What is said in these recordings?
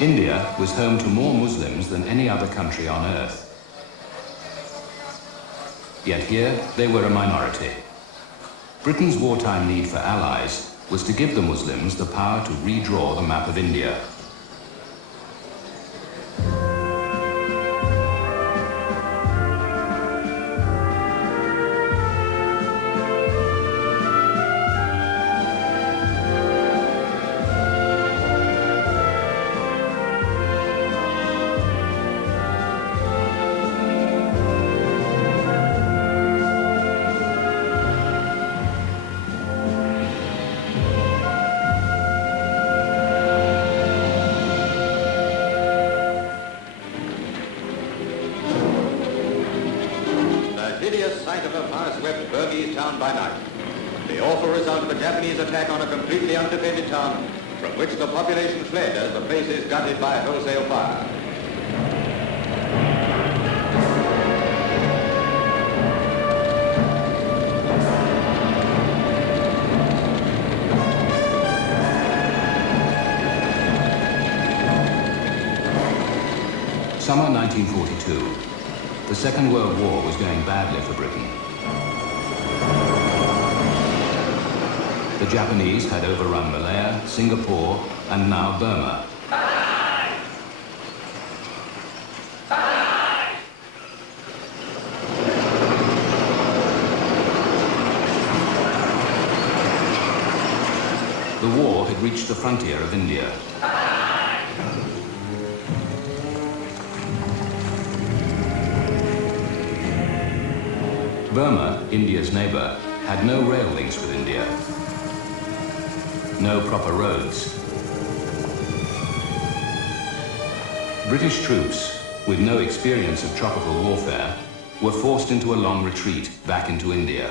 India was home to more Muslims than any other country on earth. Yet here, they were a minority. Britain's wartime need for allies was to give the Muslims the power to redraw the map of India. By night. The awful result of a Japanese attack on a completely undefended town from which the population fled as the place is gutted by wholesale fire. Summer 1942. The Second World War was going badly for Britain. The Japanese had overrun Malaya, Singapore, and now Burma. The war had reached the frontier of India. Burma, India's neighbor, had no rail links with India. No proper roads. British troops, with no experience of tropical warfare, were forced into a long retreat back into India.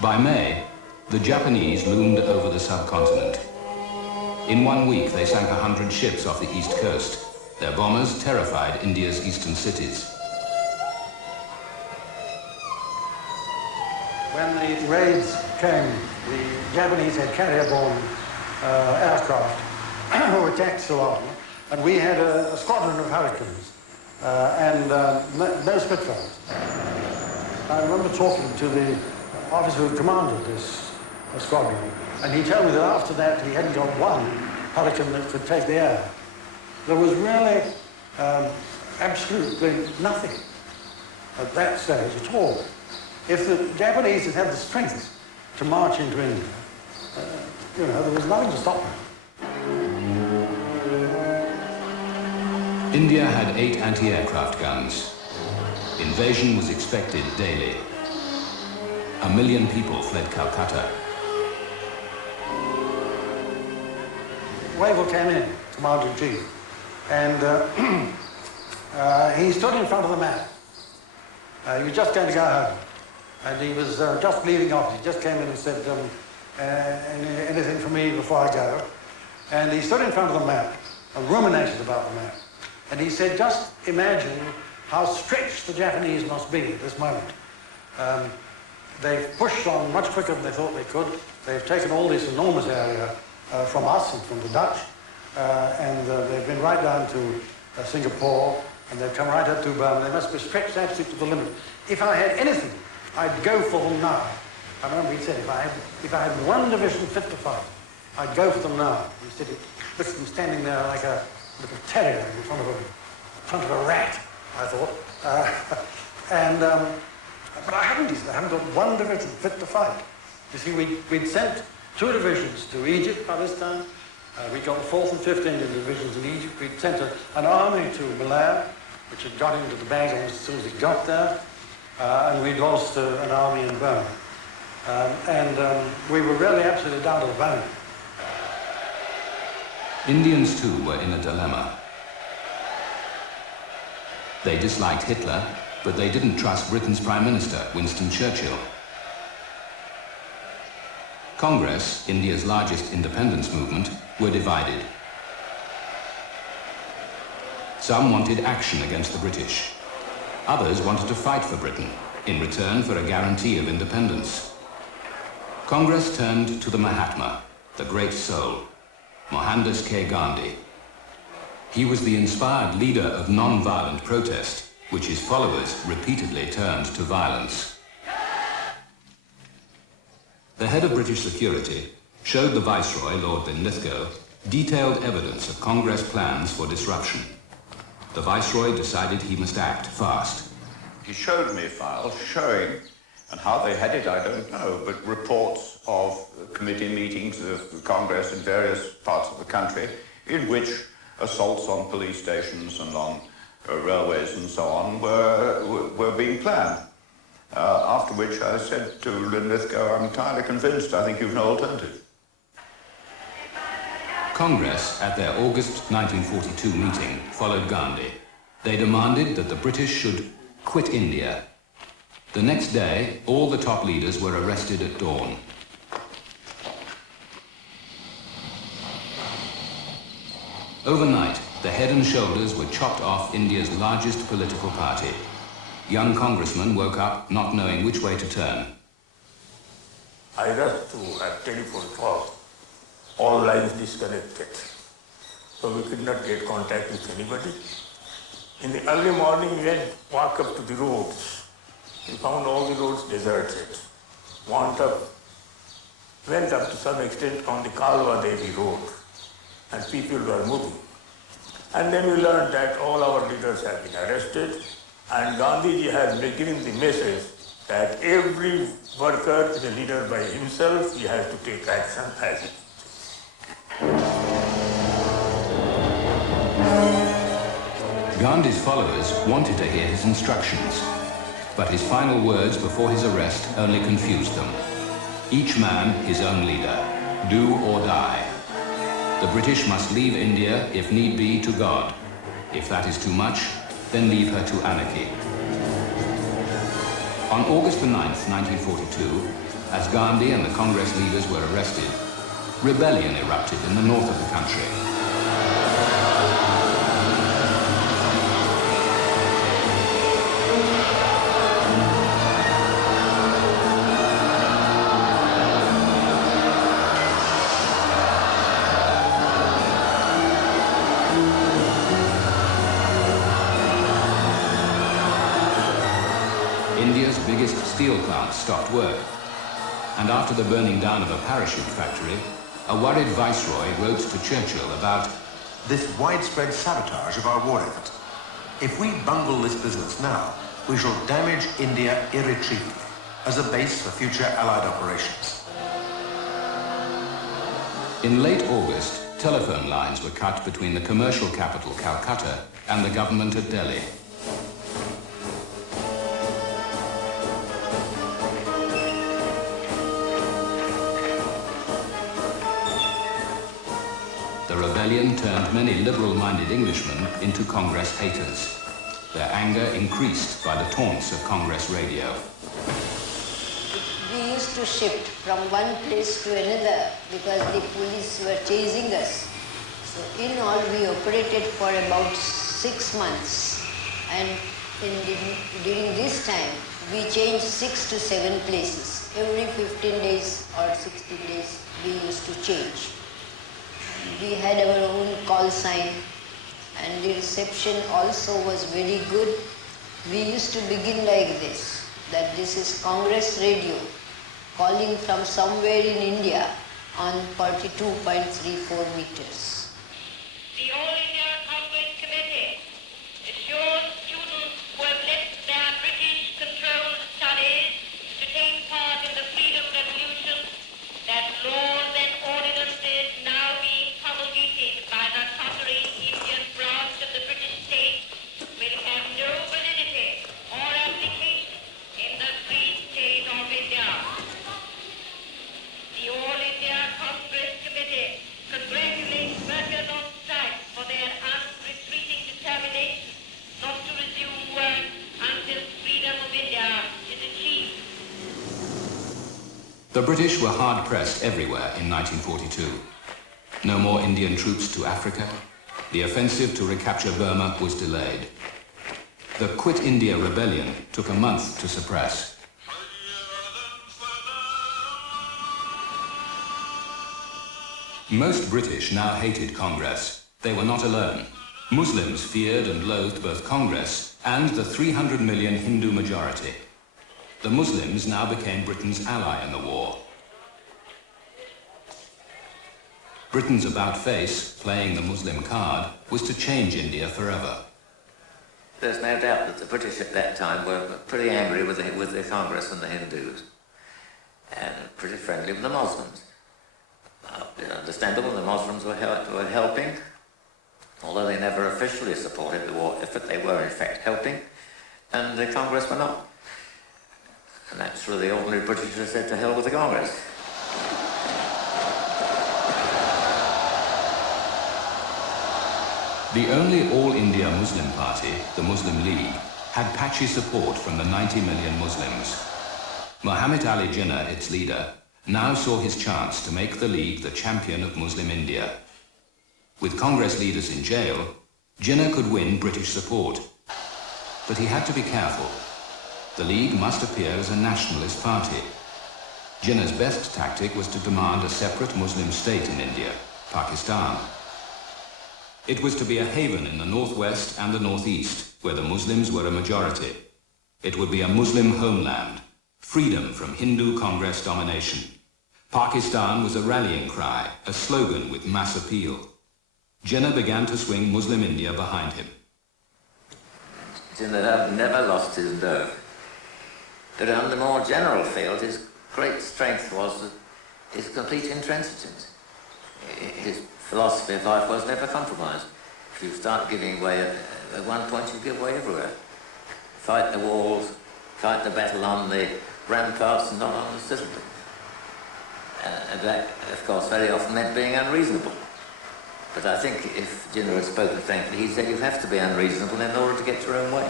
By May, the Japanese loomed over the subcontinent. In 1 week, they sank 100 ships off the east coast. Their bombers terrified India's eastern cities. When the raids came, the Japanese had carrier-borne aircraft who attacked Ceylon, and we had a squadron of Hurricanes and no Spitfires. I remember talking to the officer who commanded this squadron, and he told me that after that he hadn't got one Hurricane that could take the air. There was really absolutely nothing at that stage at all. If the Japanese had had the strength to march into India, you know, there was nothing to stop them. India had 8 anti-aircraft guns. Invasion was expected daily. 1 million people fled Calcutta. Wavell came in, Commander-in-Chief, and he stood in front of the map. He was just going to go home, and he was just leaving off. He just came in and said, anything for me before I go? And he stood in front of the map and ruminated about the map. And he said, just imagine how stretched the Japanese must be at this moment. They've pushed on much quicker than they thought they could. They've taken all this enormous area from us and from the Dutch, and they've been right down to Singapore, and they've come right up to Burma. They must be stretched absolutely to the limit. If I had anything, I'd go for them now. I remember he said, if I had one division fit to fight, I'd go for them now. He said, look at them standing there like a little terrier in front of a rat, I thought. But I haven't got one division fit to fight. You see, we'd sent 2 divisions to Egypt by this time. We got the 4th and 5th Indian divisions in Egypt. We'd sent an army to Malaya, which had got into the bag almost as soon as it got there. And we'd lost an army in Burma. We were really absolutely down to the bone. Indians, too, were in a dilemma. They disliked Hitler, but they didn't trust Britain's Prime Minister, Winston Churchill. Congress, India's largest independence movement, were divided. Some wanted action against the British. Others wanted to fight for Britain in return for a guarantee of independence. Congress turned to the Mahatma, the great soul, Mohandas K. Gandhi. He was the inspired leader of non-violent protest, which his followers repeatedly turned to violence. The head of British security showed the Viceroy, Lord Linlithgow, detailed evidence of Congress plans for disruption. The Viceroy decided he must act fast. He showed me files showing, and how they had it I don't know, but reports of committee meetings of the Congress in various parts of the country in which assaults on police stations and on railways and so on were being planned. After which I said to Linlithgow, I'm entirely convinced, I think you've no alternative. Congress, at their August 1942 meeting, followed Gandhi. They demanded that the British should quit India. The next day, all the top leaders were arrested at dawn. Overnight, the head and shoulders were chopped off India's largest political party. Young congressmen woke up not knowing which way to turn. I rushed to a telephone call. All lines disconnected. So we could not get contact with anybody. In the early morning, we had walked up to the roads. We found all the roads deserted. Went up to some extent on the Kalwa Devi road, and people were moving. And then we learned that all our leaders have been arrested, and Gandhiji has been giving the message that every worker is a leader by himself, he has to take action as it. Gandhi's followers wanted to hear his instructions, but his final words before his arrest only confused them. Each man his own leader, do or die. The British must leave India, if need be, to God. If that is too much, then leave her to anarchy. On August the 9th, 1942, as Gandhi and the Congress leaders were arrested, rebellion erupted in the north of the country. India's biggest steel plant stopped work, and after the burning down of a parachute factory, a worried viceroy wrote to Churchill about this widespread sabotage of our war effort. If we bungle this business now, we shall damage India irretrievably as a base for future Allied operations. In late August, telephone lines were cut between the commercial capital, Calcutta, and the government at Delhi. The rebellion turned many liberal-minded Englishmen into Congress haters. Their anger increased by the taunts of Congress radio. We used to shift from one place to another because the police were chasing us. So in all, we operated for about 6 months. And during this time, we changed 6 to 7 places. Every 15 days or 60 days, we used to change. We had our own call sign, and the reception also was very good. We used to begin like this, that this is Congress radio calling from somewhere in India on 42.34 meters. The All India Congress Committee assures students who have left their British-controlled studies to take part in the Freedom Revolution that laws and ordinances now being promulgated by the tottering Indian branch of the British state will have no validity or application in the free state of India. The All India Congress Committee congratulates The British were hard-pressed everywhere in 1942. No more Indian troops to Africa. The offensive to recapture Burma was delayed. The Quit India rebellion took a month to suppress. Most British now hated Congress. They were not alone. Muslims feared and loathed both Congress and the 300 million Hindu majority. The Muslims now became Britain's ally in the war. Britain's about-face, playing the Muslim card, was to change India forever. There's no doubt that the British at that time were pretty angry with the Congress and the Hindus, and pretty friendly with the Muslims. Understandable, the Muslims were helping, although they never officially supported the war effort, they were in fact helping, and the Congress were not. And naturally the ordinary Britishers said to hell with the Congress. The only all-India Muslim party, the Muslim League, had patchy support from the 90 million Muslims. Muhammad Ali Jinnah, its leader, now saw his chance to make the League the champion of Muslim India. With Congress leaders in jail, Jinnah could win British support. But he had to be careful. The League must appear as a nationalist party. Jinnah's best tactic was to demand a separate Muslim state in India, Pakistan. It was to be a haven in the northwest and the northeast, where the Muslims were a majority. It would be a Muslim homeland, freedom from Hindu Congress domination. Pakistan was a rallying cry, a slogan with mass appeal. Jinnah began to swing Muslim India behind him. Jinnah never lost his nerve. But on the more general field, his great strength was his complete intransigence. His philosophy of life was never compromised. If you start giving way at one point, you give way everywhere. Fight the walls, fight the battle on the ramparts and not on the citadel. And that, of course, very often meant being unreasonable. But I think if Jinnah had spoken frankly, he said you have to be unreasonable in order to get your own way.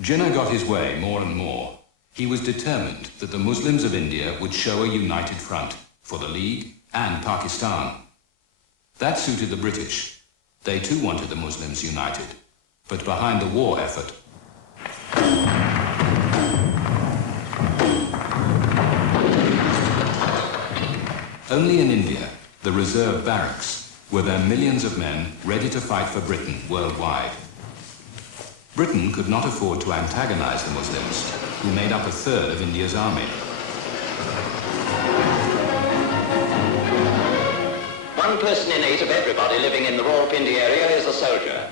Jinnah got his way more and more. He was determined that the Muslims of India would show a united front for the League and Pakistan. That suited the British. They too wanted the Muslims united. But behind the war effort, only in India, the reserve barracks, were there millions of men ready to fight for Britain worldwide. Britain could not afford to antagonize the Muslims, who made up a third of India's army. One person in 8 of everybody living in the Rawalpindi area is a soldier.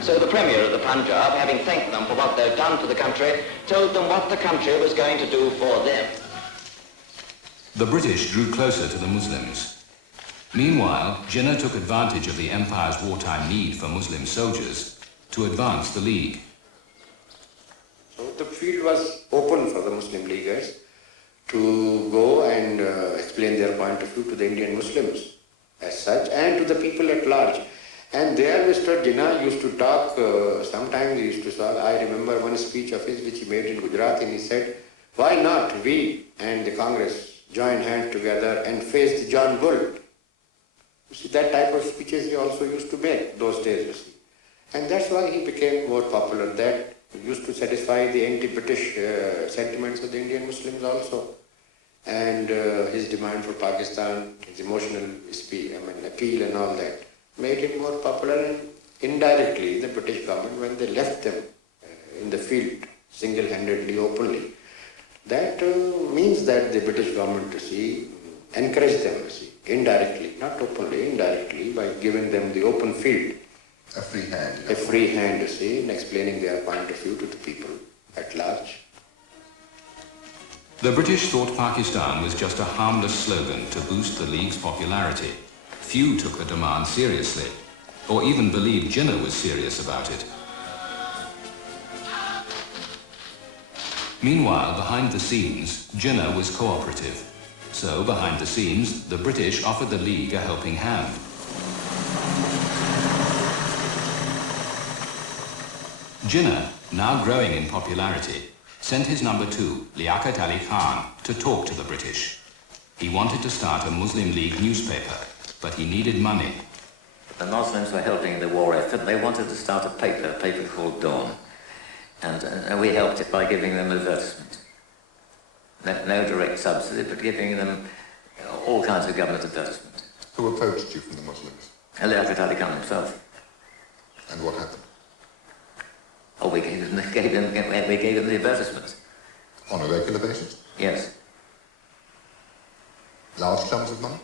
So the Premier of the Punjab, having thanked them for what they've done for the country, told them what the country was going to do for them. The British drew closer to the Muslims. Meanwhile, Jinnah took advantage of the Empire's wartime need for Muslim soldiers to advance the League. So the field was open for the Muslim Leaguers to go and explain their point of view to the Indian Muslims as such and to the people at large. And there Mr. Jinnah used to talk, sometimes he used to talk, I remember one speech of his which he made in Gujarat, and he said, why not we and the Congress join hands together and face the John Bull? You see, that type of speeches he also used to make those days, you see. And that's why he became more popular. That used to satisfy the anti-British sentiments of the Indian Muslims also. And his demand for Pakistan, his emotional appeal and all that, made him more popular, and indirectly the British government, when they left them in the field single-handedly, openly, that means that the British government, you see, encouraged them, you see, indirectly, not openly, indirectly, by giving them the open field. A free hand. A free hand, you see, in explaining their point of view to the people at large. The British thought Pakistan was just a harmless slogan to boost the League's popularity. Few took the demand seriously, or even believed Jinnah was serious about it. Meanwhile, behind the scenes, Jinnah was cooperative. So, behind the scenes, the British offered the League a helping hand. Jinnah, now growing in popularity, sent his number 2, Liaquat Ali Khan, to talk to the British. He wanted to start a Muslim League newspaper, but he needed money. The Muslims were helping the war effort. They wanted to start a paper called Dawn. And we helped it by giving them advertisement. No direct subsidy, but giving them all kinds of government advertisement. Who approached you from the Muslims? Liaquat Ali Khan himself. And what happened? Oh, we gave them the advertisement. On a regular basis? Yes. Large sums of money?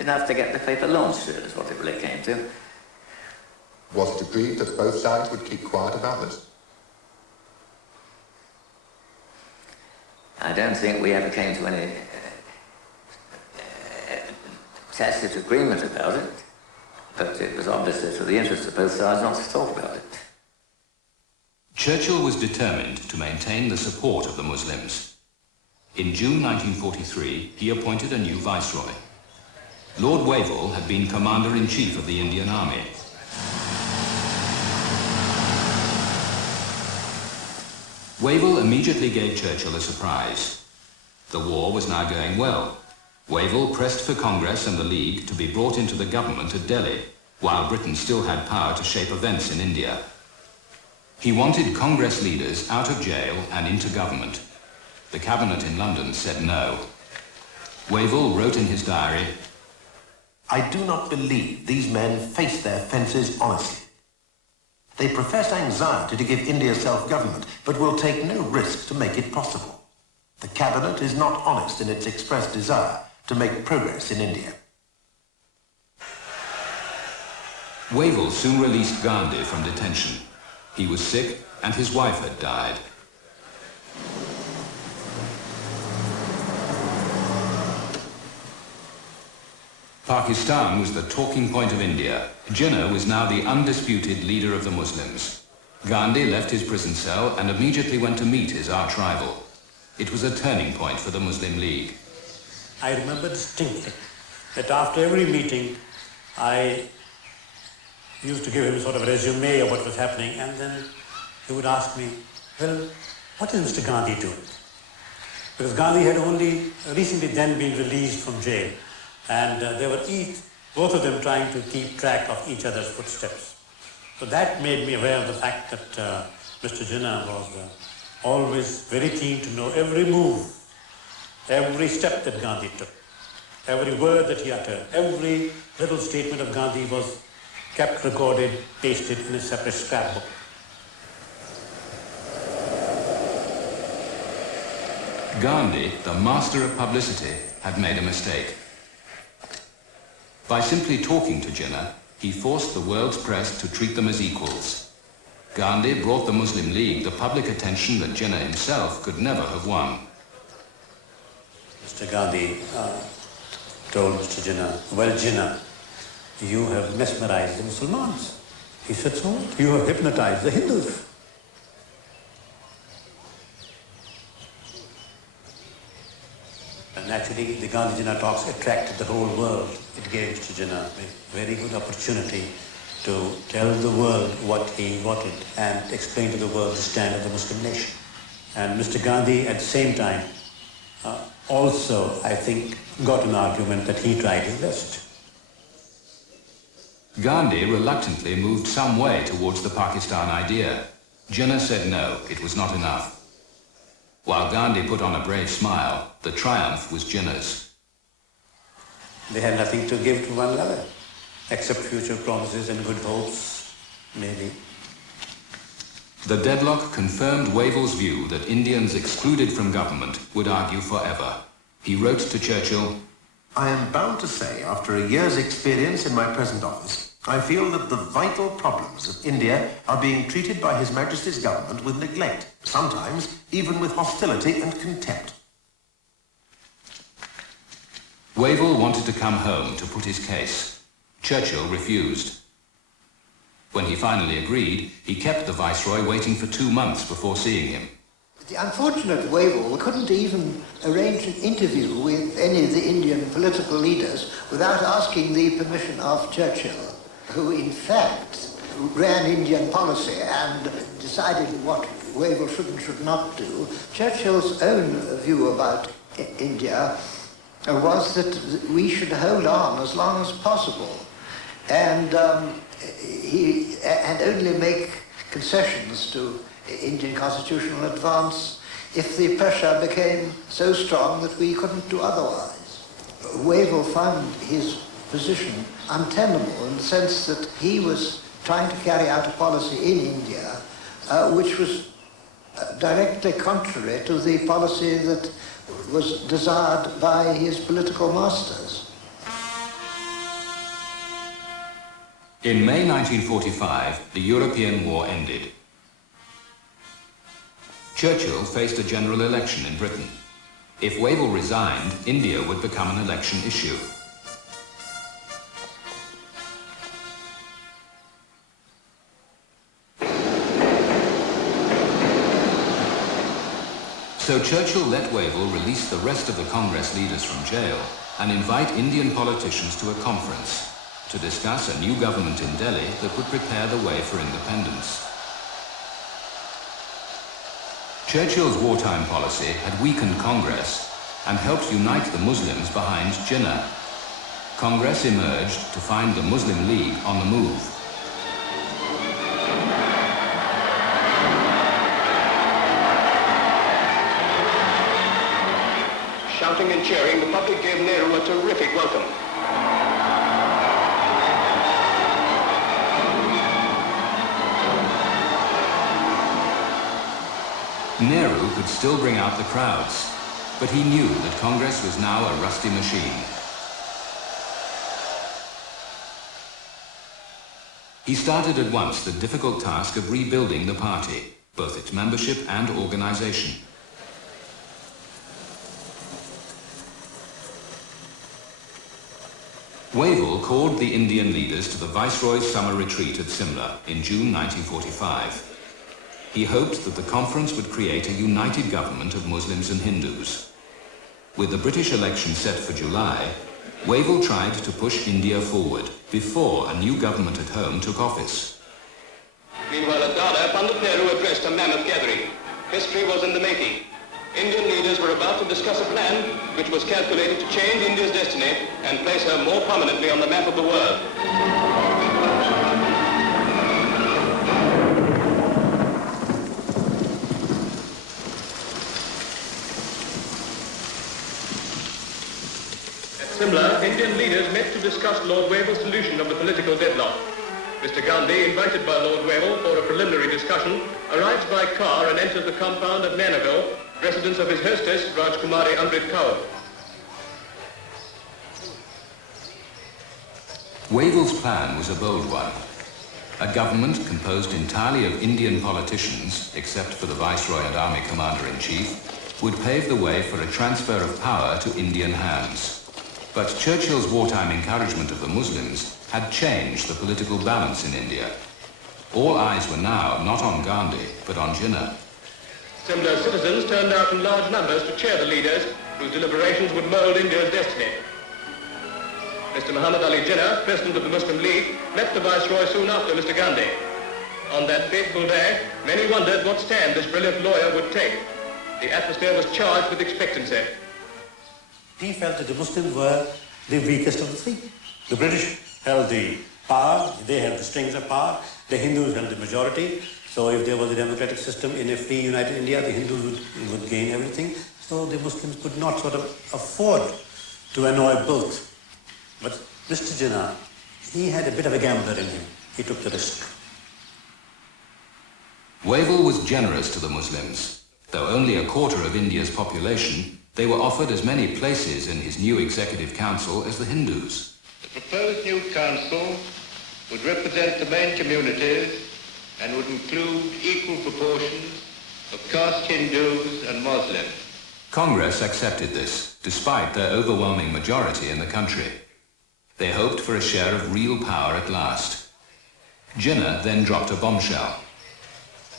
Enough to get the paper launched, is what it really came to. Was it agreed that both sides would keep quiet about this? I don't think we ever came to any tacit agreement about it, but it was obviously to the interest of both sides not to talk about it. Churchill was determined to maintain the support of the Muslims. In June 1943, he appointed a new viceroy. Lord Wavell had been Commander-in-Chief of the Indian Army. Wavell immediately gave Churchill a surprise. The war was now going well. Wavell pressed for Congress and the League to be brought into the government at Delhi, while Britain still had power to shape events in India. He wanted Congress leaders out of jail and into government. The cabinet in London said no. Wavell wrote in his diary, I do not believe these men face their fences honestly. They profess anxiety to give India self-government, but will take no risk to make it possible. The cabinet is not honest in its expressed desire to make progress in India. Wavell soon released Gandhi from detention. He was sick and his wife had died. Pakistan was the talking point of India. Jinnah was now the undisputed leader of the Muslims. Gandhi left his prison cell and immediately went to meet his arch-rival. It was a turning point for the Muslim League. I remember distinctly that after every meeting, I used to give him sort of a resume of what was happening, and then he would ask me, well, what is Mr. Gandhi doing? Because Gandhi had only recently then been released from jail, and they were both of them trying to keep track of each other's footsteps. So that made me aware of the fact that Mr. Jinnah was always very keen to know every move, every step that Gandhi took, every word that he uttered, every little statement of Gandhi was kept recorded, pasted in a separate scrapbook. Gandhi, the master of publicity, had made a mistake. By simply talking to Jinnah, he forced the world's press to treat them as equals. Gandhi brought the Muslim League the public attention that Jinnah himself could never have won. Mr. Gandhi told Mr. Jinnah, well, Jinnah, you have mesmerized the Muslims. He said, so what? You have hypnotized the Hindus. And naturally, the Gandhi Jinnah talks attracted the whole world. It gave Mr. Jinnah a very good opportunity to tell the world what he wanted and explain to the world the stand of the Muslim nation. And Mr. Gandhi, at the same time, also, I think, got an argument that he tried his best. Gandhi reluctantly moved some way towards the Pakistan idea. Jinnah said no, it was not enough. While Gandhi put on a brave smile, the triumph was Jinnah's. They had nothing to give to one another, except future promises and good hopes, maybe. The deadlock confirmed Wavell's view that Indians excluded from government would argue forever. He wrote to Churchill, I am bound to say, after a year's experience in my present office, I feel that the vital problems of India are being treated by His Majesty's government with neglect, sometimes even with hostility and contempt. Wavell wanted to come home to put his case. Churchill refused. When he finally agreed, he kept the Viceroy waiting for 2 months before seeing him. The unfortunate Wavell couldn't even arrange an interview with any of the Indian political leaders without asking the permission of Churchill, who in fact ran Indian policy and decided what Wavell should and should not do, Churchill's own view about India was that we should hold on as long as possible and only make concessions to Indian constitutional advance if the pressure became so strong that we couldn't do otherwise. Wavell found his position untenable in the sense that he was trying to carry out a policy in India which was directly contrary to the policy that was desired by his political masters. In May 1945, the European war ended. Churchill faced a general election in Britain. If Wavell resigned, India would become an election issue. So Churchill let Wavell release the rest of the Congress leaders from jail and invite Indian politicians to a conference to discuss a new government in Delhi that would prepare the way for independence. Churchill's wartime policy had weakened Congress and helped unite the Muslims behind Jinnah. Congress emerged to find the Muslim League on the move. Shouting and cheering, the public gave Nehru a terrific welcome. Nehru could still bring out the crowds, but he knew that Congress was now a rusty machine. He started at once the difficult task of rebuilding the party, both its membership and organization. Wavell called the Indian leaders to the Viceroy's summer retreat at Simla in June 1945. He hoped that the conference would create a united government of Muslims and Hindus. With the British election set for July, Wavell tried to push India forward before a new government at home took office. Meanwhile, at Dada, Pandit Nehru addressed a mammoth gathering. History was in the making. Indian leaders were about to discuss a plan which was calculated to change India's destiny and place her more prominently on the map of the world. At Simla, Indian leaders met to discuss Lord Wavell's solution of the political deadlock. Mr. Gandhi, invited by Lord Wavell for a preliminary discussion, arrives by car and enters the compound at Nanaville, residence of his hostess, Rajkumari Amrit Kaur. Wavell's plan was a bold one. A government composed entirely of Indian politicians, except for the Viceroy and Army Commander-in-Chief, would pave the way for a transfer of power to Indian hands. But Churchill's wartime encouragement of the Muslims had changed the political balance in India. All eyes were now not on Gandhi, but on Jinnah. Similar citizens turned out in large numbers to cheer the leaders whose deliberations would mould India's destiny. Mr. Muhammad Ali Jinnah, president of the Muslim League, met the Viceroy soon after Mr. Gandhi. On that fateful day, many wondered what stand this brilliant lawyer would take. The atmosphere was charged with expectancy. He felt that the Muslims were the weakest of the three. The British held the power, they held the strings of power, the Hindus held the majority. So if there was a democratic system in a free united India, the Hindus would gain everything. So the Muslims could not sort of afford to annoy both. But Mr. Jinnah, he had a bit of a gambler in him. He took the risk. Wavell was generous to the Muslims. Though only a quarter of India's population, they were offered as many places in his new executive council as the Hindus. The proposed new council would represent the main communities and would include equal proportions of caste Hindus and Muslims. Congress accepted this, despite their overwhelming majority in the country. They hoped for a share of real power at last. Jinnah then dropped a bombshell.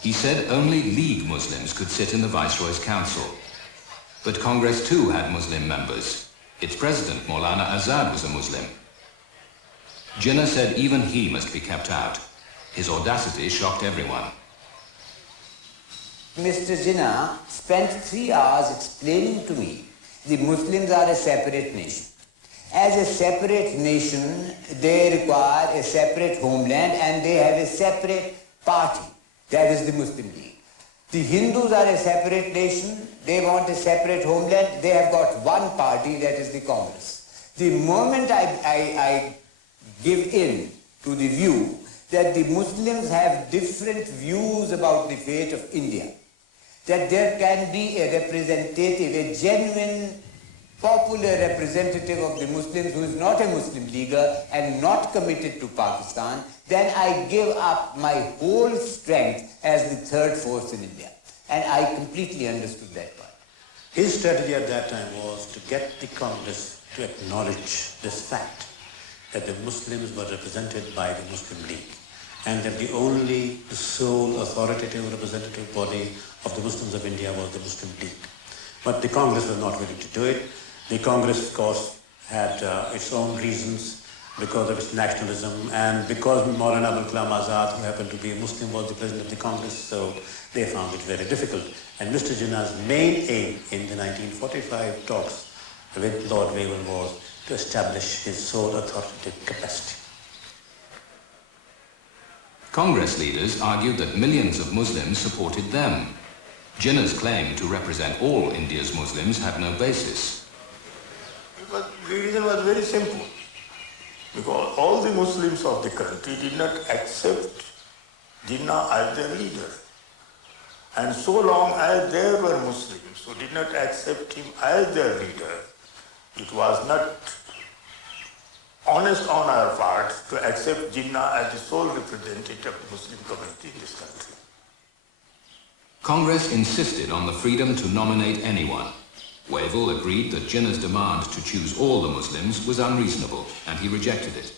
He said only League Muslims could sit in the Viceroy's council. But Congress too had Muslim members. Its president, Maulana Azad, was a Muslim. Jinnah said even he must be kept out. His audacity shocked everyone. Mr. Jinnah spent 3 hours explaining to me the Muslims are a separate nation. As a separate nation, they require a separate homeland and they have a separate party, that is the Muslim League. The Hindus are a separate nation, they want a separate homeland, they have got one party, that is the Congress. The moment I give in to the view that the Muslims have different views about the fate of India, that there can be a representative, a genuine popular representative of the Muslims who is not a Muslim leaguer and not committed to Pakistan, then I give up my whole strength as the third force in India. And I completely understood that part. His strategy at that time was to get the Congress to acknowledge this fact that the Muslims were represented by the Muslim League and that the sole authoritative representative body of the Muslims of India was the Muslim League. But the Congress was not willing to do it. The Congress, of course, had its own reasons because of its nationalism and because Maulana Abul Kalam Azad, who happened to be a Muslim, was the president of the Congress, so they found it very difficult. And Mr. Jinnah's main aim in the 1945 talks with Lord Wavell was to establish his sole authoritative capacity. Congress leaders argued that millions of Muslims supported them. Jinnah's claim to represent all India's Muslims had no basis. But the reason was very simple. Because all the Muslims of the country did not accept Jinnah as their leader. And so long as there were Muslims who did not accept him as their leader, it was not honest on our part to accept Jinnah as the sole representative of the Muslim community in this country. Congress insisted on the freedom to nominate anyone. Wavell agreed that Jinnah's demand to choose all the Muslims was unreasonable, and he rejected it.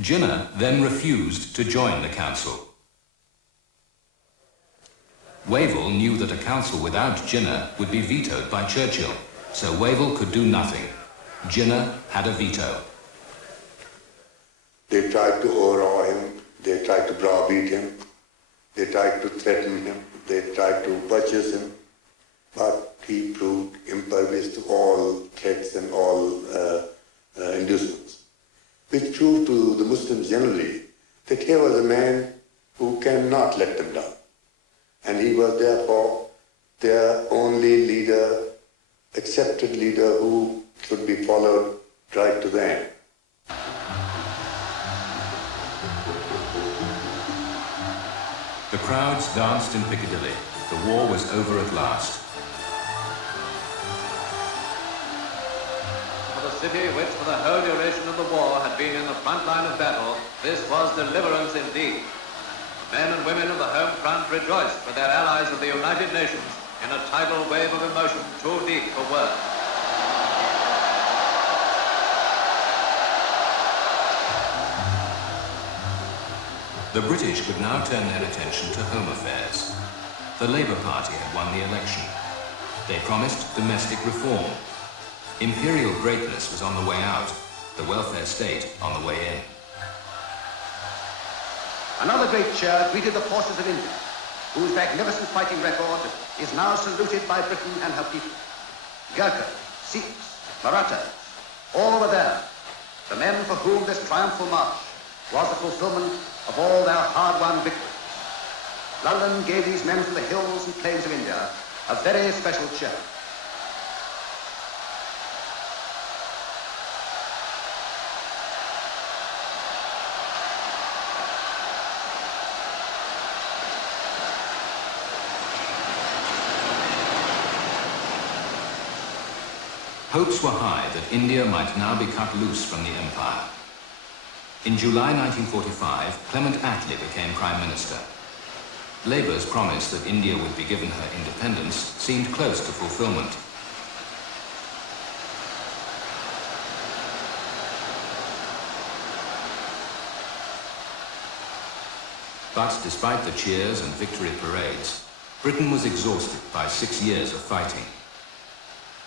Jinnah then refused to join the council. Wavell knew that a council without Jinnah would be vetoed by Churchill, so Wavell could do nothing. Jinnah had a veto. They tried to overawe him, they tried to browbeat him, they tried to threaten him, they tried to purchase him, but he proved impervious to all threats and all inducements, which proved to the Muslims generally that he was a man who cannot let them down. And he was therefore their only leader, accepted leader who should be followed right to the end. The crowds danced in Piccadilly. The war was over at last. For the city which for the whole duration of the war had been in the front line of battle, this was deliverance indeed. Men and women of the home front rejoiced for their allies of the United Nations in a tidal wave of emotion too deep for words. The British could now turn their attention to home affairs. The Labour Party had won the election. They promised domestic reform. Imperial greatness was on the way out, the welfare state on the way in. Another great cheer greeted the forces of India, whose magnificent fighting record is now saluted by Britain and her people. Gurkhas, Sikhs, Marathas, all were there, the men for whom this triumphal march was the fulfillment of all their hard-won victories. London gave these men from the hills and plains of India a very special cheer. Hopes were high that India might now be cut loose from the empire. In July 1945, Clement Attlee became Prime Minister. Labour's promise that India would be given her independence seemed close to fulfilment. But despite the cheers and victory parades, Britain was exhausted by 6 years of fighting.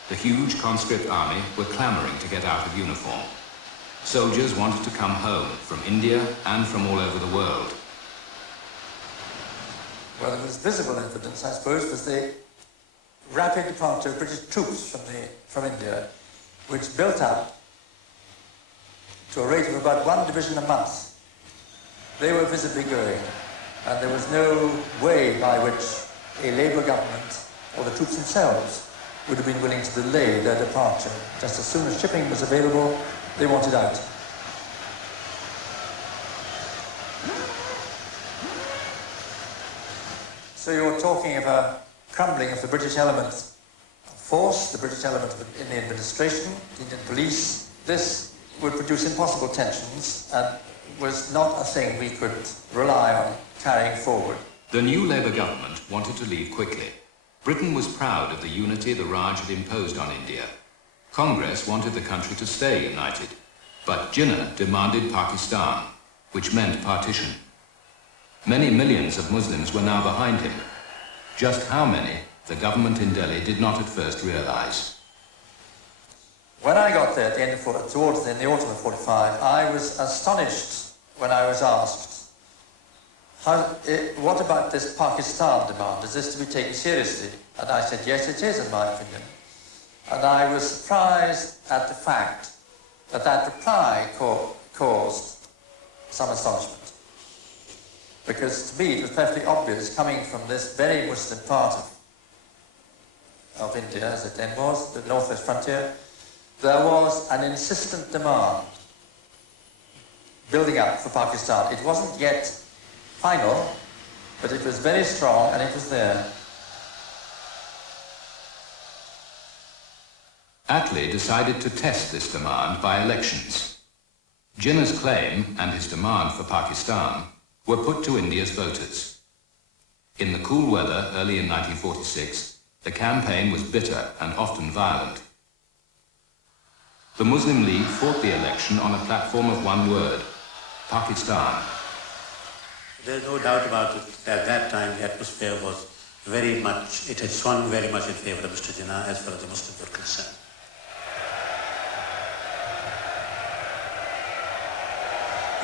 The huge conscript army were clamouring to get out of uniform. Soldiers wanted to come home from India and from all over the world. Well, the most visible evidence, I suppose, was the rapid departure of British troops from India, which built up to a rate of about 1 division a month. They were visibly growing, and there was no way by which a Labour government or the troops themselves would have been willing to delay their departure. Just as soon as shipping was available, they wanted out. So you're talking of a crumbling of the British element of force, the British element in the administration, the Indian police. This would produce impossible tensions and was not a thing we could rely on carrying forward. The new Labour government wanted to leave quickly. Britain was proud of the unity the Raj had imposed on India. Congress wanted the country to stay united, but Jinnah demanded Pakistan, which meant partition. Many millions of Muslims were now behind him. Just how many, the government in Delhi did not at first realise. When I got there at the end of in the autumn of 45, I was astonished when I was asked, what about this Pakistan demand? Is this to be taken seriously? And I said, yes, it is, in my opinion. And I was surprised at the fact that that reply caused some astonishment. Because to me it was perfectly obvious, coming from this very Muslim part of India, as it then was, the northwest frontier, there was an insistent demand building up for Pakistan. It wasn't yet final, but it was very strong and it was there. Attlee decided to test this demand by elections. Jinnah's claim and his demand for Pakistan were put to India's voters. In the cool weather early in 1946, the campaign was bitter and often violent. The Muslim League fought the election on a platform of one word, Pakistan. There's no doubt about it. At that time, the atmosphere was very much, it had swung very much in favor of Mr. Jinnah as far as the Muslims were concerned.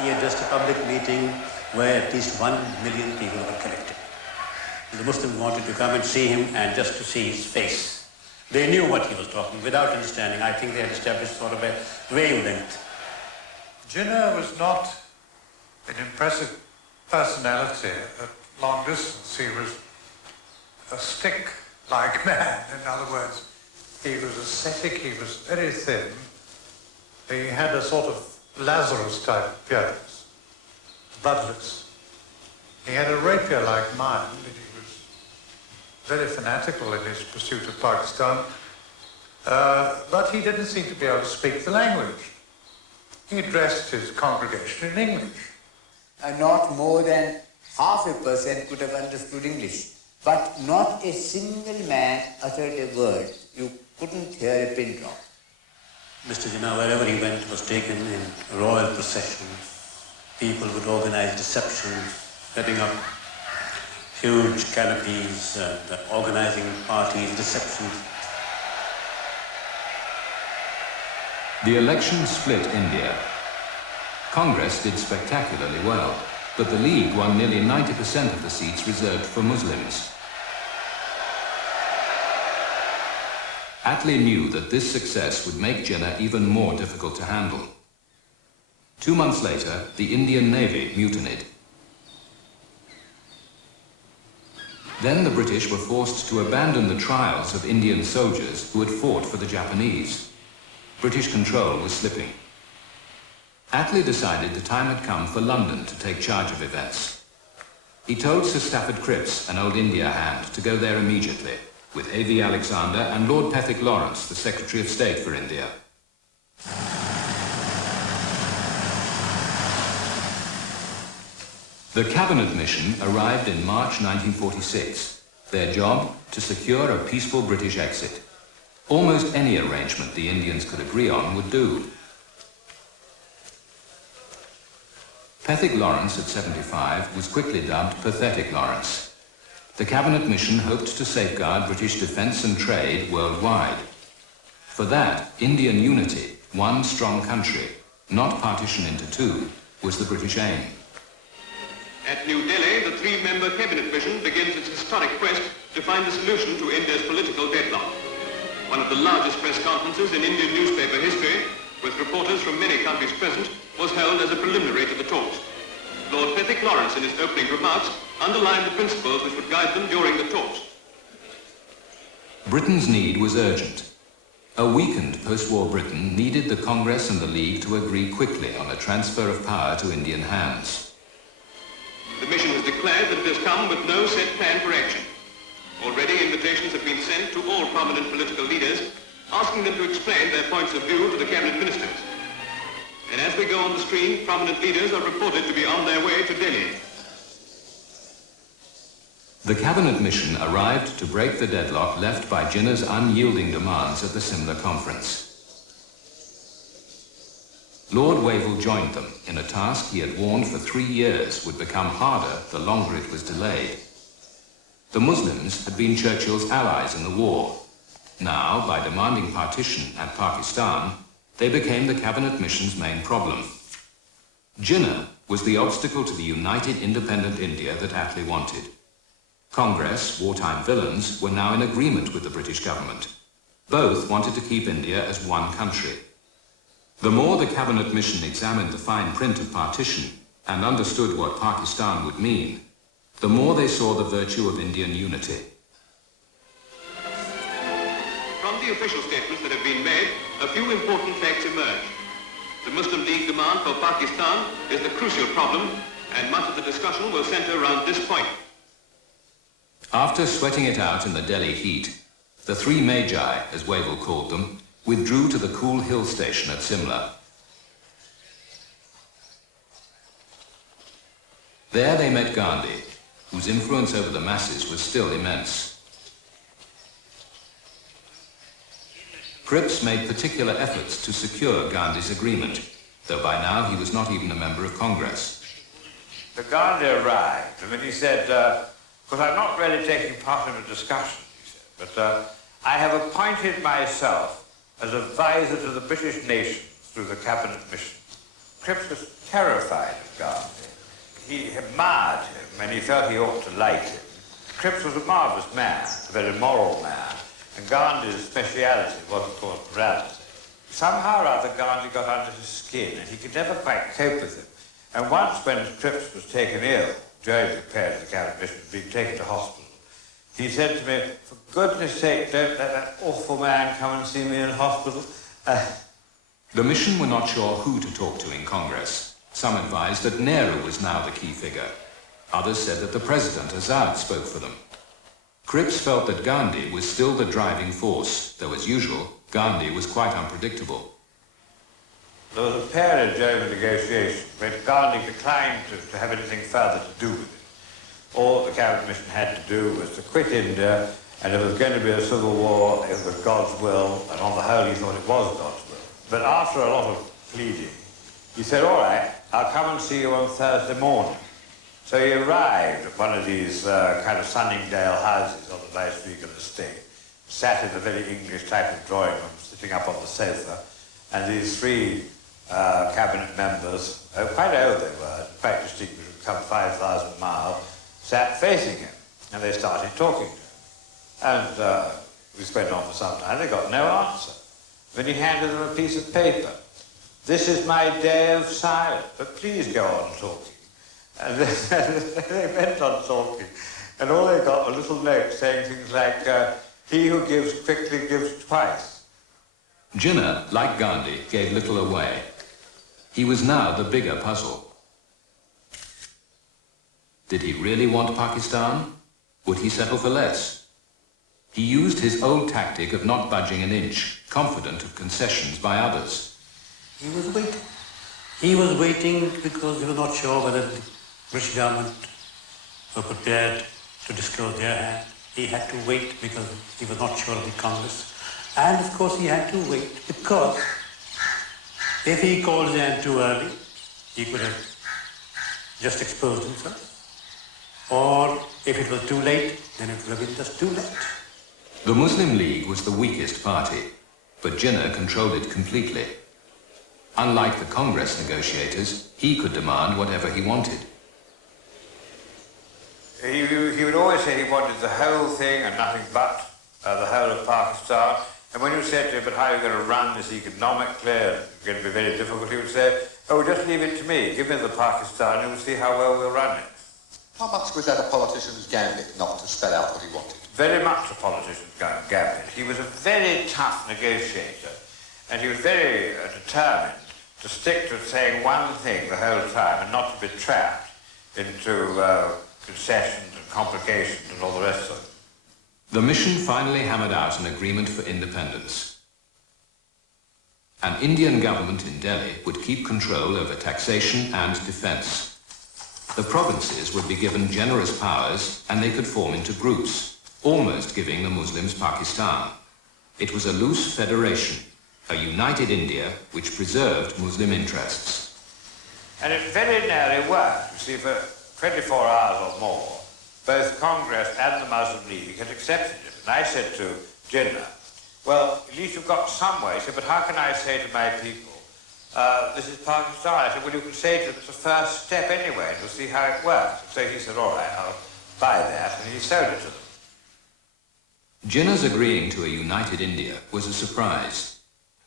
He addressed a public meeting where at least 1 million people were collected. The Muslims wanted to come and see him and just to see his face. They knew what he was talking without understanding. I think they had established sort of a wavelength. Jinnah was not an impressive personality at long distance. He was a stick-like man. In other words, he was ascetic, he was very thin. He had a sort of Lazarus-type appearance, bloodless. He had a rapier-like mind. He was very fanatical in his pursuit of Pakistan, but he didn't seem to be able to speak the language. He addressed his congregation in English. Not more than 0.5% could have understood English, but not a single man uttered a word. You couldn't hear a pin drop. Mr. Jinnah, wherever he went, was taken in royal processions. People would organize receptions, setting up huge canopies, organizing parties, receptions. The election split India. Congress did spectacularly well, but the League won nearly 90% of the seats reserved for Muslims. Attlee knew that this success would make Jinnah even more difficult to handle. 2 months later, the Indian Navy mutinied. Then the British were forced to abandon the trials of Indian soldiers who had fought for the Japanese. British control was slipping. Attlee decided the time had come for London to take charge of events. He told Sir Stafford Cripps, an old India hand, to go there immediately, with A.V. Alexander and Lord Pethick Lawrence, the Secretary of State for India. The Cabinet mission arrived in March 1946. Their job, to secure a peaceful British exit. Almost any arrangement the Indians could agree on would do. Pethick Lawrence, at 75, was quickly dubbed Pathetic Lawrence. The Cabinet mission hoped to safeguard British defence and trade worldwide. For that, Indian unity, one strong country, not partition into two, was the British aim. At New Delhi, the three-member cabinet mission begins its historic quest to find the solution to India's political deadlock. One of the largest press conferences in Indian newspaper history, with reporters from many countries present, was held as a preliminary to the talks. Lord Pethick Lawrence, in his opening remarks, underlined the principles which would guide them during the talks. Britain's need was urgent. A weakened post-war Britain needed the Congress and the League to agree quickly on a transfer of power to Indian hands. The mission has declared that it has come with no set plan for action. Already invitations have been sent to all prominent political leaders, asking them to explain their points of view to the cabinet ministers. And as we go on the screen, prominent leaders are reported to be on their way to Delhi. The cabinet mission arrived to break the deadlock left by Jinnah's unyielding demands at the Simla conference. Lord Wavell joined them in a task he had warned for 3 years would become harder the longer it was delayed. The Muslims had been Churchill's allies in the war. Now, by demanding partition and Pakistan, they became the cabinet mission's main problem. Jinnah was the obstacle to the united independent India that Attlee wanted. Congress, wartime villains, were now in agreement with the British government. Both wanted to keep India as one country. The more the cabinet mission examined the fine print of partition and understood what Pakistan would mean, the more they saw the virtue of Indian unity. From the official statements that have been made, a few important facts emerge. The Muslim League demand for Pakistan is the crucial problem, and much of the discussion will center around this point. After sweating it out in the Delhi heat, the three magi, as Wavell called them, withdrew to the cool hill station at Simla. There they met Gandhi, whose influence over the masses was still immense. Cripps made particular efforts to secure Gandhi's agreement, though by now he was not even a member of Congress. The Gandhi arrived, and then he said, because I'm not really taking part in a discussion, he said, but I have appointed myself as advisor to the British nation through the cabinet mission. Cripps was terrified of Gandhi. He admired him, and he felt he ought to like him. Cripps was a marvellous man, a very moral man, and Gandhi's speciality was, of course, morality. Somehow or other, Gandhi got under his skin, and he could never quite cope with him. And once, when Cripps was taken ill, during the period of the cabinet mission, being taken to hospital, he said to me, for goodness sake, don't let that awful man come and see me in hospital. The mission were not sure who to talk to in Congress. Some advised that Nehru was now the key figure. Others said that the President, Azad, spoke for them. Cripps felt that Gandhi was still the driving force, though as usual, Gandhi was quite unpredictable. There was a period during the negotiation when Gandhi declined to have anything further to do with it. All the cabinet mission had to do was to quit India, and if there was going to be a civil war, it was God's will, and on the whole he thought it was God's will. But after a lot of pleading, he said, all right, I'll come and see you on Thursday morning. So he arrived at one of these kind of Sunningdale houses on the nice regal estate, sat in a very English type of drawing room, sitting up on the sofa, and these three cabinet members, quite old they were, quite distinguished, come 5,000 miles, sat facing him, and they started talking to him. And we went on for some time, they got no answer. Then he handed them a piece of paper. This is my day of silence, but please go on talking. And they went on talking, and all they got were little notes saying things like, he who gives quickly gives twice. Jinnah, like Gandhi, gave little away. He was now the bigger puzzle. Did he really want Pakistan? Would he settle for less? He used his old tactic of not budging an inch, confident of concessions by others. He was waiting. He was waiting because he was not sure whether the British government were prepared to disclose their hand. He had to wait because he was not sure of the Congress. And of course he had to wait because if he called them too early, he could have just exposed himself. Or if it was too late, then it would have been just too late. The Muslim League was the weakest party, but Jinnah controlled it completely. Unlike the Congress negotiators, he could demand whatever he wanted. He would always say he wanted the whole thing and nothing but the whole of Pakistan. And when you said to him, but how are you going to run this economically, and it's going to be very difficult, he would say, oh, just leave it to me. Give me the Pakistan and we'll see how well we'll run it. How much was that a politician's gambit not to spell out what he wanted? Very much a politician's gambit. He was a very tough negotiator, and he was very determined to stick to saying one thing the whole time and not to be trapped into concessions and complications and all the rest of it. The mission finally hammered out an agreement for independence. An Indian government in Delhi would keep control over taxation and defense. The provinces would be given generous powers and they could form into groups, almost giving the Muslims Pakistan. It was a loose federation, a united India which preserved Muslim interests. And it very nearly worked. You see, for 24 hours or more, both Congress and the Muslim League had accepted it. And I said to Jinnah, well, at least you've got some way. He said, but how can I say to my people, this is Pakistan? I said, well, you can say to them, it's a first step anyway, and you'll see how it works. And so he said, all right, I'll buy that, and he sold it to them. Jinnah's agreeing to a united India was a surprise.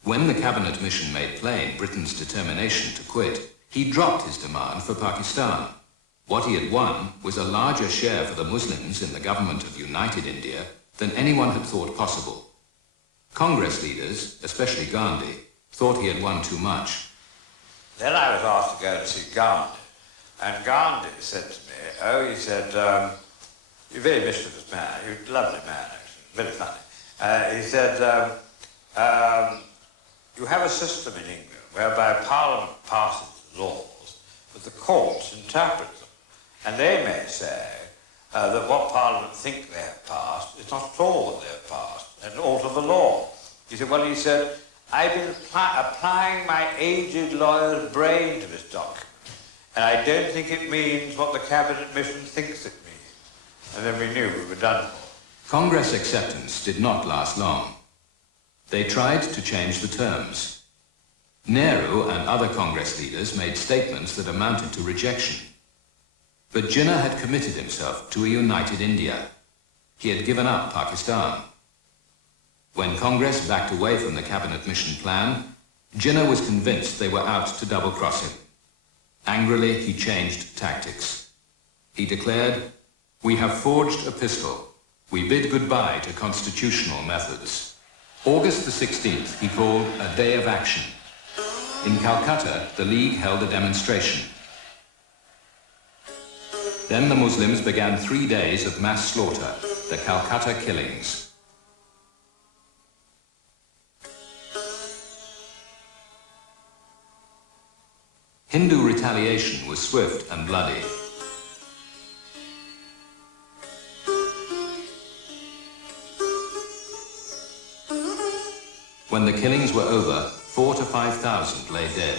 When the cabinet mission made plain Britain's determination to quit, he dropped his demand for Pakistan. What he had won was a larger share for the Muslims in the government of united India than anyone had thought possible. Congress leaders, especially Gandhi, thought he had won too much. Then I was asked to go to see Gandhi, and Gandhi said to me, he said, you're a very mischievous man, you're a lovely man, actually, very funny. He said, you have a system in England whereby Parliament passes laws, but the courts interpret them. And they may say that what Parliament think they have passed is not at all what they have passed, and alter the law. He said, I've been applying my aged lawyer's brain to this document, and I don't think it means what the cabinet mission thinks it means. And then we knew we were done for. Congress acceptance did not last long. They tried to change the terms. Nehru and other Congress leaders made statements that amounted to rejection. But Jinnah had committed himself to a united India. He had given up Pakistan. When Congress backed away from the cabinet mission plan, Jinnah was convinced they were out to double-cross him. Angrily, he changed tactics. He declared, "We have forged a pistol. We bid goodbye to constitutional methods." August the 16th, he called a day of action. In Calcutta, the League held a demonstration. Then the Muslims began 3 days of mass slaughter, the Calcutta killings. Hindu retaliation was swift and bloody. When the killings were over, 4,000 to 5,000 lay dead,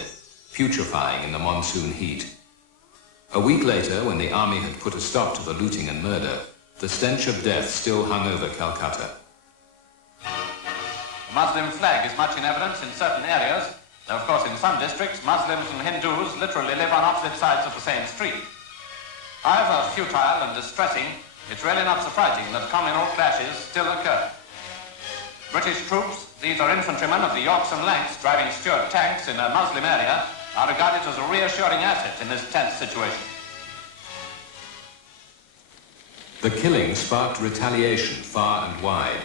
putrefying in the monsoon heat. A week later, when the army had put a stop to the looting and murder, the stench of death still hung over Calcutta. The Muslim flag is much in evidence in certain areas, though of course in some districts Muslims and Hindus literally live on opposite sides of the same street. However futile and distressing, it's really not surprising that communal clashes still occur. British troops, these are infantrymen of the Yorks and Lancs driving Stuart tanks in a Muslim area, are regarded as a reassuring asset in this tense situation. The killing sparked retaliation far and wide.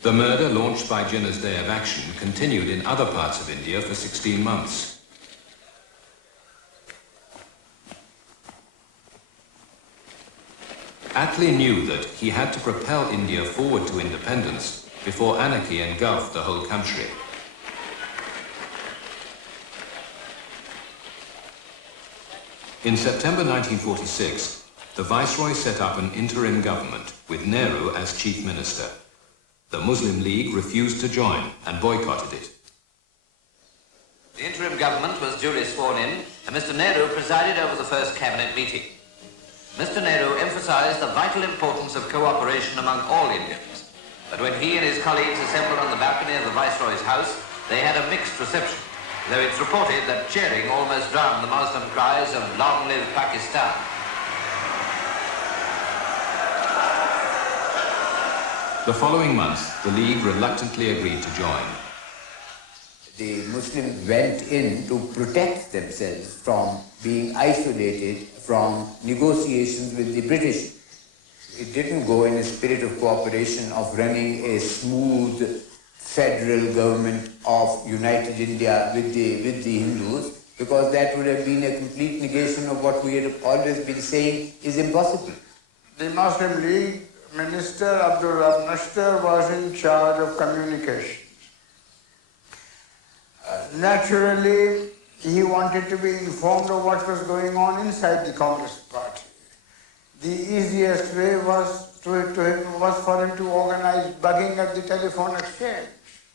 The murder launched by Jinnah's Day of Action continued in other parts of India for 16 months. Attlee knew that he had to propel India forward to independence before anarchy engulfed the whole country. In September 1946, the Viceroy set up an interim government with Nehru as chief minister. The Muslim League refused to join and boycotted it. The interim government was duly sworn in, and Mr. Nehru presided over the first cabinet meeting. Mr. Nehru emphasized the vital importance of cooperation among all Indians, But when he and his colleagues assembled on the balcony of the Viceroy's house, they had a mixed reception, though it's reported that cheering almost drowned the Muslim cries of "Long live Pakistan." The following month, the League reluctantly agreed to join. The Muslims went in to protect themselves from being isolated from negotiations with the British. It didn't go in a spirit of cooperation of running a smooth federal government of United India with the Hindus, because that would have been a complete negation of what we had always been saying is impossible. The Muslim League Minister Abdul Rahman Nashtar was in charge of communications. Naturally, he wanted to be informed of what was going on inside the Congress party. The easiest way was for him to organize bugging at the telephone exchange.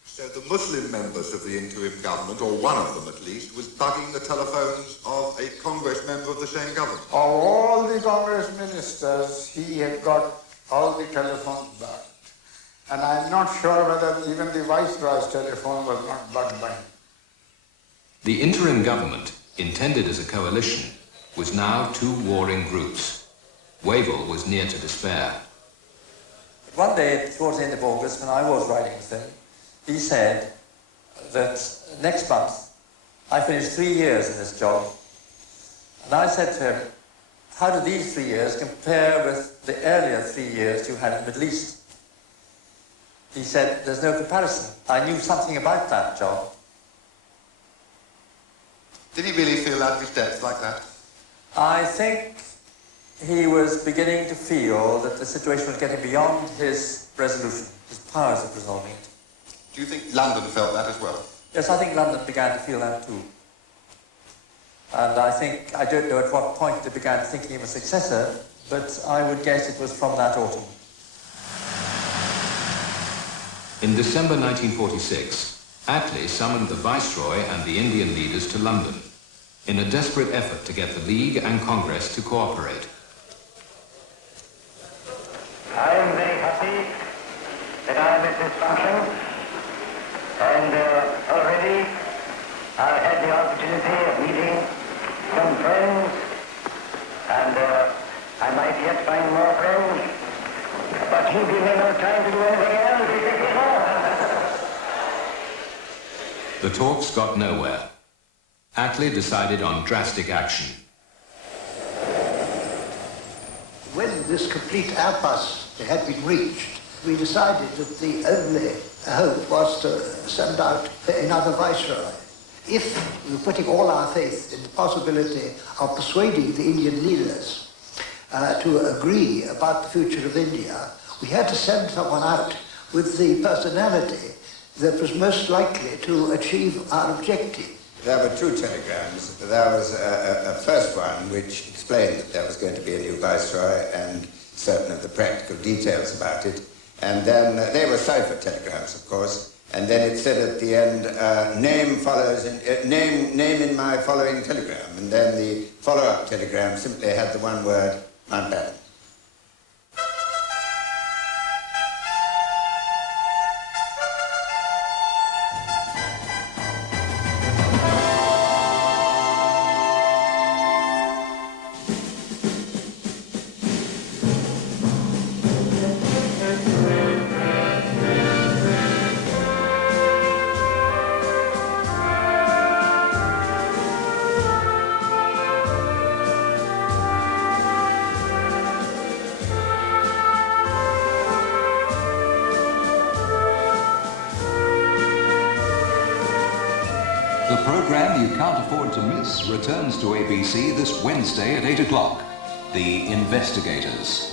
So the Muslim members of the interim government, or one of them at least, was bugging the telephones of a Congress member of the same government? Of all the Congress ministers, he had got all the telephones bugged. And I'm not sure whether even the Viceroy's telephone was not bugged by him. The interim government, intended as a coalition, was now two warring groups. Wavell was near to despair. One day, towards the end of August, when I was writing with him, he said that next month I finished 3 years in this job. And I said to him, how do these 3 years compare with the earlier 3 years you had in the Middle East? He said, there's no comparison. I knew something about that job. Did he really feel out of his depth like that? I think he was beginning to feel that the situation was getting beyond his resolution, his powers of resolving it. Do you think London felt that as well? Yes, I think London began to feel that too. And I don't know at what point they began thinking of a successor, but I would guess it was from that autumn. In December 1946, Attlee summoned the Viceroy and the Indian leaders to London in a desperate effort to get the League and Congress to cooperate. I am very happy that I am at this function, and already I've had the opportunity of meeting some friends, and I might yet find more friends, but you give me no time to do anything else. The talks got nowhere. Attlee decided on drastic action. When this complete impasse had been reached, we decided that the only hope was to send out another viceroy. If we were putting all our faith in the possibility of persuading the Indian leaders to agree about the future of India, we had to send someone out with the personality that was most likely to achieve our objective. There were two telegrams. There was a first one which explained that there was going to be a new viceroy and certain of the practical details about it. And then they were cipher telegrams, of course. And then it said at the end, name in my following telegram. And then the follow-up telegram simply had the one word, Mountbatten. The program you can't afford to miss returns to ABC this Wednesday at 8 o'clock. The Investigators.